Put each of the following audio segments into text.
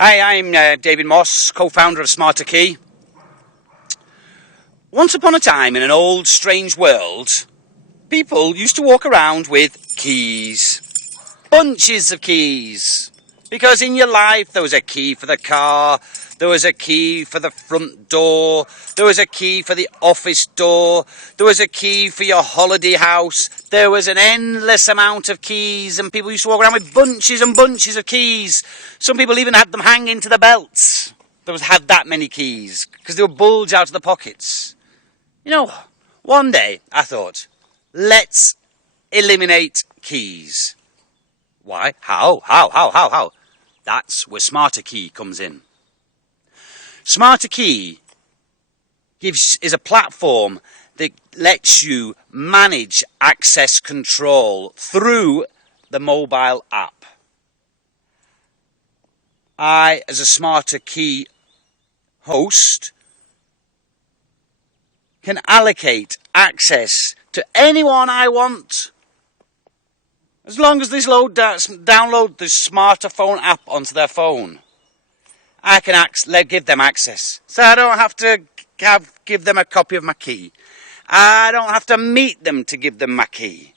Hi, I'm David Moss, co-founder of Smarter Key. Once upon a time in an old, strange world, people used to walk around with keys. Bunches of keys. Because in your life there was a key for the car, there was a key for the front door, there was a key for the office door, there was a key for your holiday house, there was an endless amount of keys, and people used to walk around with bunches and bunches of keys. Some people even had them hanging to the belts. Had that many keys, because they would bulge out of the pockets. You know, one day I thought, let's eliminate keys. Why? How? That's where Smarter Key comes in. Smarter Key is a platform that lets you manage access control through the mobile app. I, as a Smarter Key host, can allocate access to anyone I want. As long as they download the smartphone app onto their phone, I can give them access. So I don't have to give them a copy of my key. I don't have to meet them to give them my key.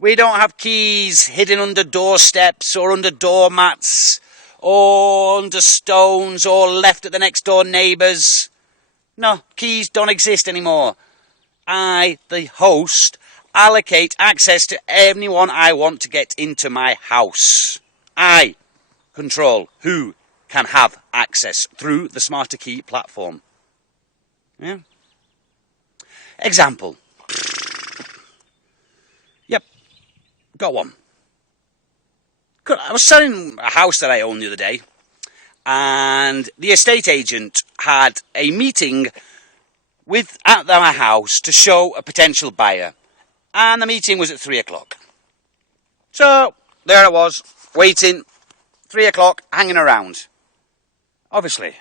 We don't have keys hidden under doorsteps or under doormats or under stones or left at the next door neighbours. No, keys don't exist anymore. I, the host, allocate access to anyone I want to get into my house. I control who can have access through the Smarter Key platform. Yeah. Example. Yep, got one. I was selling a house that I owned the other day, and the estate agent had a meeting at my house to show a potential buyer. And the meeting was at 3 o'clock. So, there I was, waiting, 3 o'clock, hanging around. Obviously,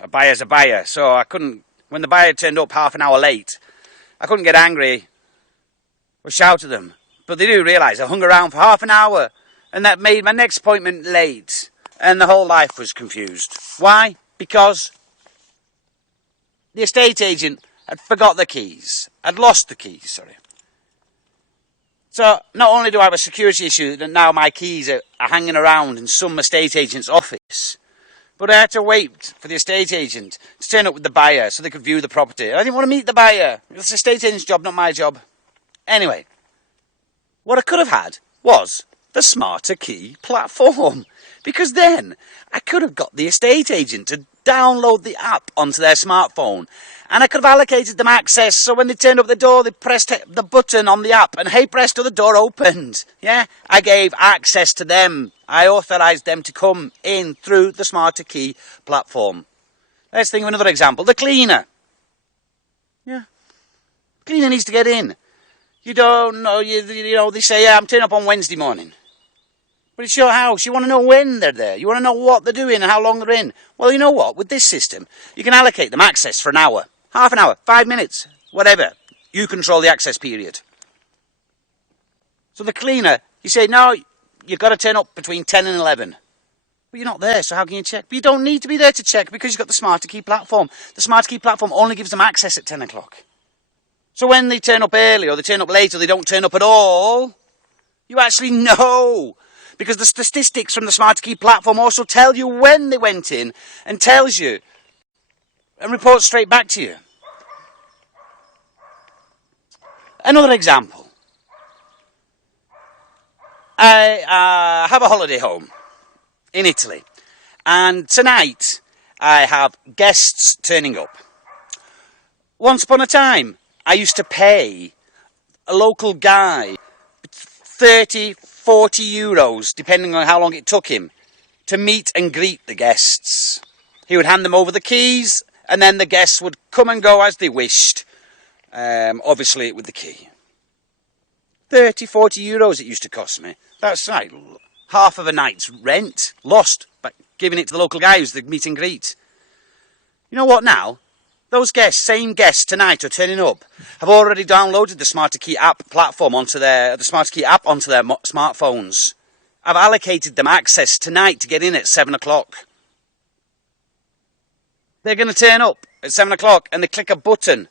a buyer's a buyer, so I couldn't, when the buyer turned up half an hour late, I couldn't get angry or shout at them. But they do realise I hung around for half an hour, and that made my next appointment late, and the whole life was confused. Why? Because the estate agent had forgot the keys. Had lost the keys, sorry. So, not only do I have a security issue that now my keys are hanging around in some estate agent's office, but I had to wait for the estate agent to turn up with the buyer so they could view the property. I didn't want to meet the buyer. It's the estate agent's job, not my job. Anyway, what I could have had was the Smarter Key platform. Because then I could have got the estate agent to download the app onto their smartphone, and I could have allocated them access, so when they turned up the door, they pressed the button on the app, and hey presto, the door opened. Yeah, I gave access to them. I authorised them to come in through the Smarter Key platform. Let's think of another example. The cleaner. Yeah, cleaner needs to get in. You don't know, you know, they say, yeah, I'm turning up on Wednesday morning. But it's your house. You want to know when they're there. You want to know what they're doing and how long they're in. Well, you know what? With this system, you can allocate them access for an hour, half an hour, 5 minutes, whatever. You control the access period. So the cleaner, you say, no, you've got to turn up between 10 and 11. But you're not there, so how can you check? But you don't need to be there to check because you've got the Smarter Key platform. The Smarter Key platform only gives them access at 10 o'clock. So when they turn up early or they turn up late or they don't turn up at all, you actually know. Because the statistics from the Smarter Key platform also tell you when they went in and tells you and reports straight back to you. Another example. I have a holiday home in Italy, and tonight I have guests turning up. Once upon a time, I used to pay a local guy 30, 40 euros, depending on how long it took him, to meet and greet the guests. He would hand them over the keys, and then the guests would come and go as they wished, obviously with the key. 30, 40 euros it used to cost me. That's like half of a night's rent, lost, by giving it to the local guy who's the meet and greet. You know what now? Those guests, same guests tonight are turning up, have already downloaded the Smarter Key app platform onto their smartphones. I've allocated them access tonight to get in at 7 o'clock. They're going to turn up at 7 o'clock and they click a button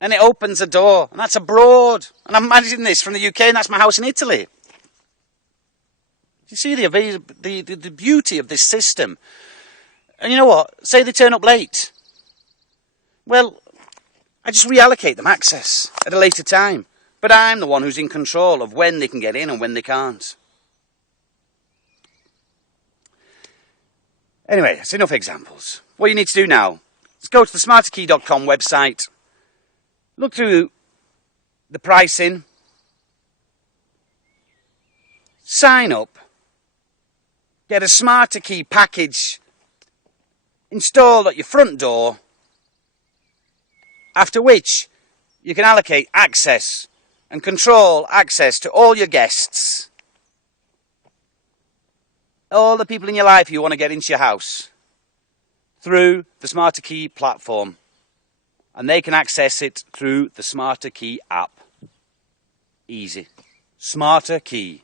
and it opens a door, and that's abroad. And I'm managing this from the UK, and that's my house in Italy. You see the beauty of this system. And you know what? Say they turn up late. Well, I just reallocate them access at a later time. But I'm the one who's in control of when they can get in and when they can't. Anyway, that's enough examples. What you need to do now is go to the smarterkey.com website, look through the pricing, sign up, get a Smarter Key package installed at your front door, after which you can allocate access and control access to all your guests, all the people in your life you want to get into your house, through the Smarter Key platform. And they can access it through the Smarter Key app. Easy. Smarter Key.